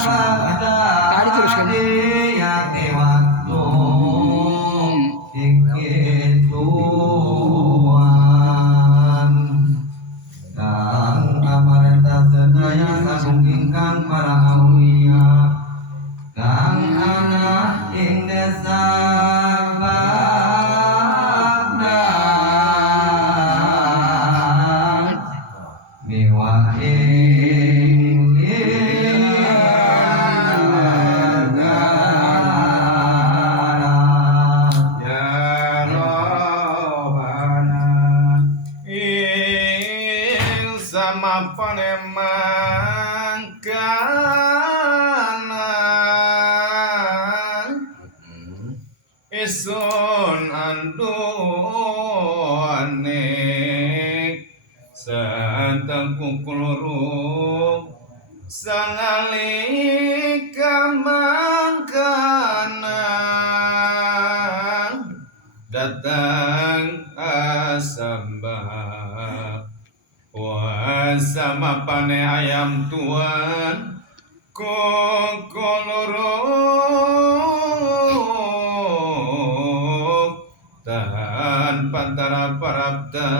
diteruskan. Diteruskan. Kang amarta sedaya sagung ingkang para aulia kang ana ing desa Baghdad miwah ing Ya Rohana ing sama panemangkana isun anduane santang kuluru sangalika mangkana datang asamba sama pane ayam tuan kokoloro tahan pantara parabda